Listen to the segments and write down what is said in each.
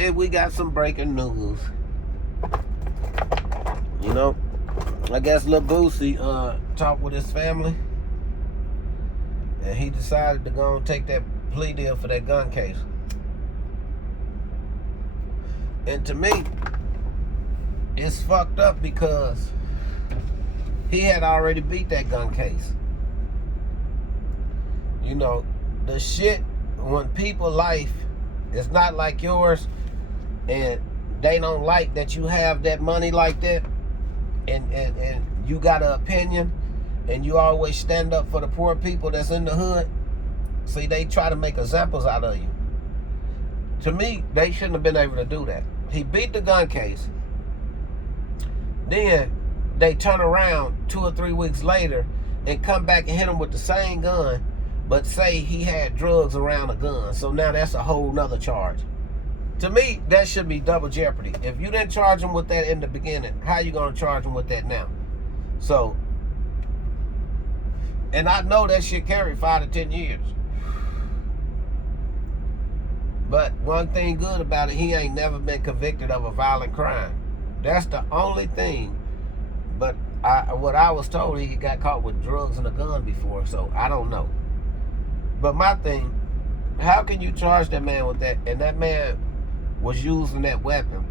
And we got some breaking news. You know, I guess Lil Boosie talked with his family, and he decided to go and take that plea deal for that gun case. And to me, it's fucked up because he had already beat that gun case. You know, the shit, when people's life is not like yours, and they don't like that you have that money like that, and you got an opinion, and you always stand up for the poor people that's in the hood. See, they try to make examples out of you. To me, they shouldn't have been able to do that. He beat the gun case. Then they turn around 2 or 3 weeks later and come back and hit him with the same gun, but say he had drugs around a gun. So now that's a whole nother charge. To me, that should be double jeopardy. If you didn't charge him with that in the beginning, how you gonna charge him with that now? So, and I know that shit carried 5 to 10 years. But one thing good about it, he ain't never been convicted of a violent crime. That's the only thing. But what I was told, he got caught with drugs and a gun before, so I don't know. But my thing, how can you charge that man with that? And that man was using that weapon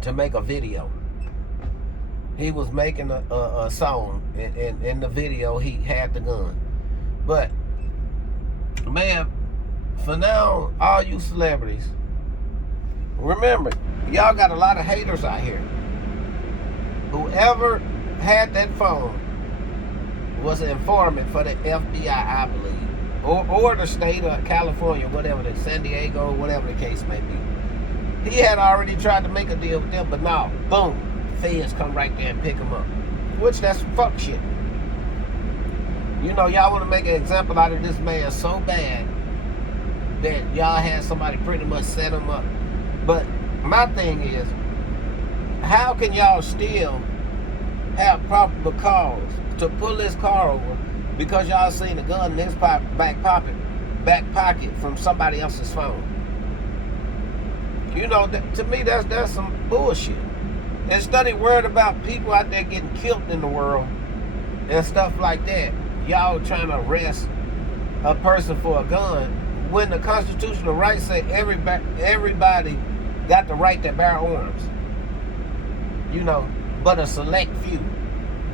to make a video. He was making a song, and in the video he had the gun. But man, for now, all you celebrities, remember, y'all got a lot of haters out here. Whoever had that phone was an informant for the FBI, I believe. Or the state of California, whatever, the San Diego, whatever the case may be. He had already tried to make a deal with them, but no, boom, feds come right there and pick him up. Which, that's fuck shit. You know, y'all want to make an example out of this man so bad that y'all had somebody pretty much set him up. But my thing is, how can y'all still have probable cause to pull this car over because y'all seen a gun in his back pocket from somebody else's phone? You know, to me, that's some bullshit. Instead of worried about people out there getting killed in the world and stuff like that, y'all trying to arrest a person for a gun when the constitutional rights say everybody got the right to bear arms. You know, but a select few.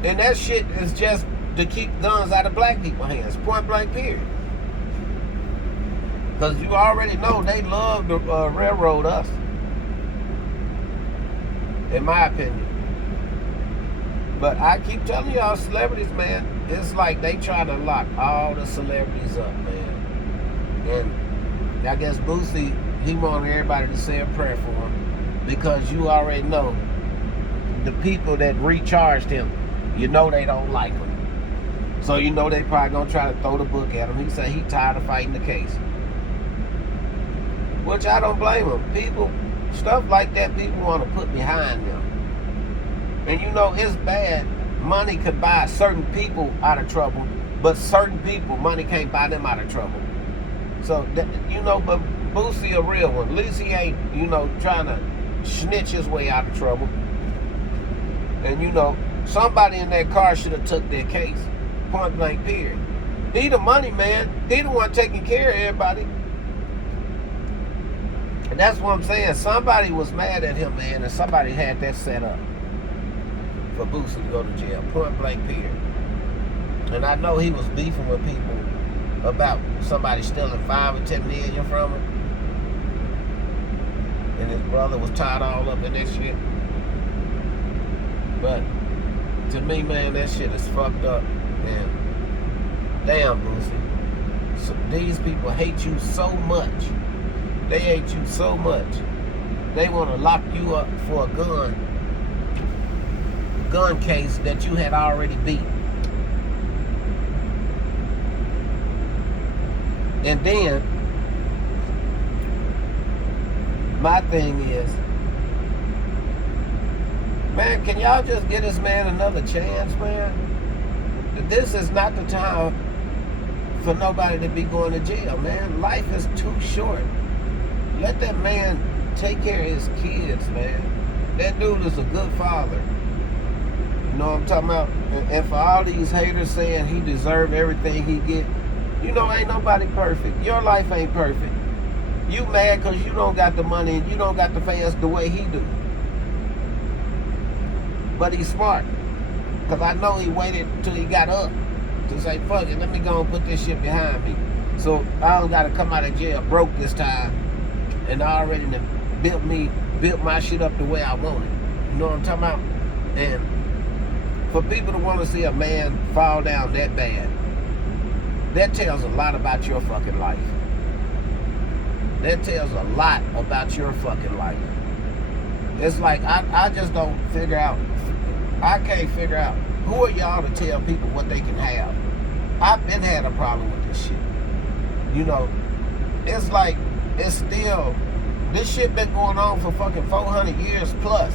And that shit is just to keep guns out of black people's hands, point blank period. Because you already know they love to railroad us, in my opinion. But I keep telling y'all, celebrities, man, it's like they try to lock all the celebrities up, man. And I guess Boosie, he wanted everybody to say a prayer for him, because you already know the people that recharged him, you know they don't like him. So you know they probably gonna try to throw the book at him. He said he tired of fighting the case. Which I don't blame him. People, stuff like that, people want to put behind them. And you know, it's bad. Money could buy certain people out of trouble, but certain people, money can't buy them out of trouble. So, you know, but Boosie a real one. At least he ain't, you know, trying to snitch his way out of trouble. And you know, somebody in that car should have took their case. Point blank period. He the money man. He the one taking care of everybody. And that's what I'm saying. Somebody was mad at him, man, and somebody had that set up for Boosie to go to jail. Point blank period. And I know he was beefing with people about somebody stealing 5 or 10 million from him. And his brother was tied all up in that shit. But to me, man, that shit is fucked up. And damn, Boosie. So these people hate you so much. They hate you so much. They want to lock you up for a gun case that you had already beat. And then, my thing is, man, can y'all just give this man another chance, man? This is not the time for nobody to be going to jail, man. Life is too short. Let that man take care of his kids, man. That dude is a good father. You know what I'm talking about? And for all these haters saying he deserve everything he get, you know, ain't nobody perfect. Your life ain't perfect. You mad because you don't got the money and you don't got the fans the way he do. But he's smart. Because I know he waited till he got up to say, fuck it, let me go and put this shit behind me. So I don't got to come out of jail broke this time. And I already built my shit up the way I want it. You know what I'm talking about? And for people to want to see a man fall down that bad, that tells a lot about your fucking life. That tells a lot about your fucking life. It's like, I just don't figure out, I can't figure out, who are y'all to tell people what they can have? I've been had a problem with this shit. You know, it's like, it's still, this shit been going on for fucking 400 years plus.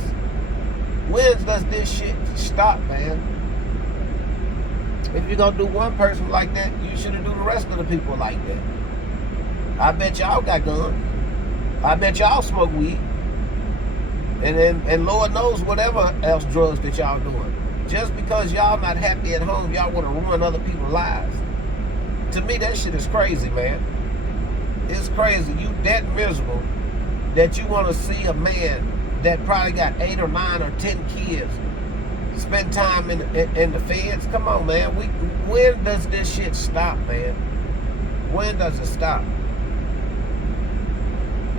When does this shit stop, man? If you're gonna do one person like that, you shouldn't do the rest of the people like that. I bet y'all got guns. I bet y'all smoke weed. And Lord knows whatever else drugs that y'all doing. Just because y'all not happy at home, y'all want to ruin other people's lives. To me, that shit is crazy, man. It's crazy. You that miserable that you want to see a man that probably got 8 or 9 or 10 kids spend time in the feds. Come on, man. When does this shit stop, man? When does it stop?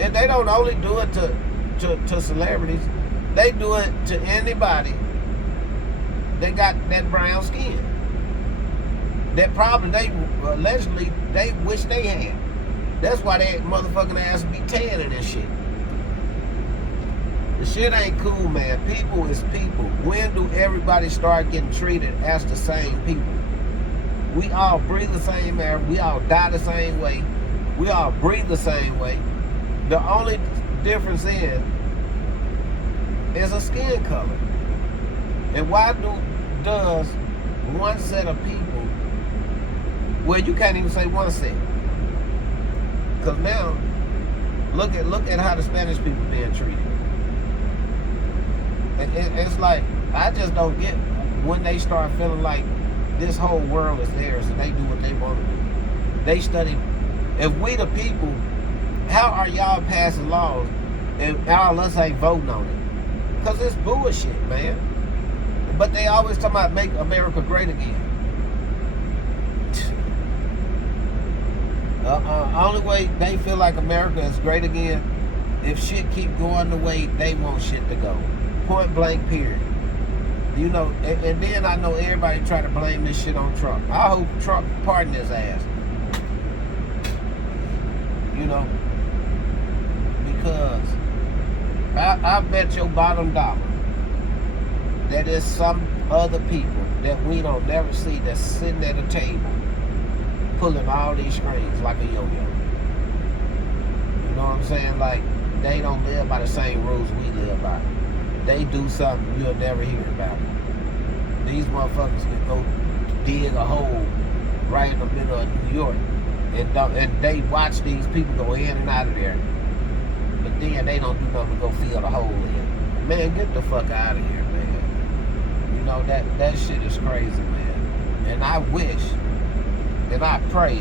And they don't only do it to celebrities. They do it to anybody that got that brown skin. That probably allegedly they wish they had. That's why they motherfucking ass be tanning and shit. The shit ain't cool, man. People is people. When do everybody start getting treated as the same people? We all breathe the same air. We all die the same way. We all breathe the same way. The only difference is a skin color. And why does one set of people, well, you can't even say one set. Because now, look at how the Spanish people being treated. It's like, I just don't get when they start feeling like this whole world is theirs and they do what they want to do. They study. If we the people, how are y'all passing laws and all us ain't voting on it? Because it's bullshit, man. But they always talk about make America great again. Only way they feel like America is great again, if shit keep going the way they want shit to go. Point blank, period. You know, and then I know everybody try to blame this shit on Trump. I hope Trump pardon his ass. You know, because I bet your bottom dollar that there's some other people that we don't never see that's sitting at a table pulling all these strings like a yo-yo. You know what I'm saying? Like, they don't live by the same rules we live by. They do something you'll never hear about it. These motherfuckers can go dig a hole right in the middle of New York and they watch these people go in and out of there. But then they don't do nothing to go fill the hole in. Man, get the fuck out of here, man. You know, that shit is crazy, man. And I wish and I pray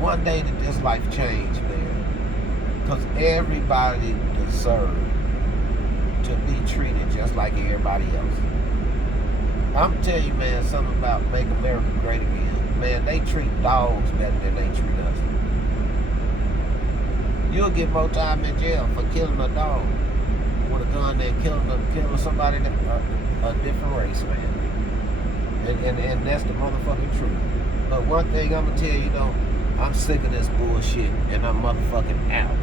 one day that this life change, man. Because everybody deserves to be treated just like everybody else. I'm telling you, man, something about make America great again. Man, they treat dogs better than they treat us. You'll get more time in jail for killing a dog with a gun than killing somebody that a different race, man. And that's the motherfucking truth. But one thing I'm gonna tell you though, I'm sick of this bullshit and I'm motherfucking out.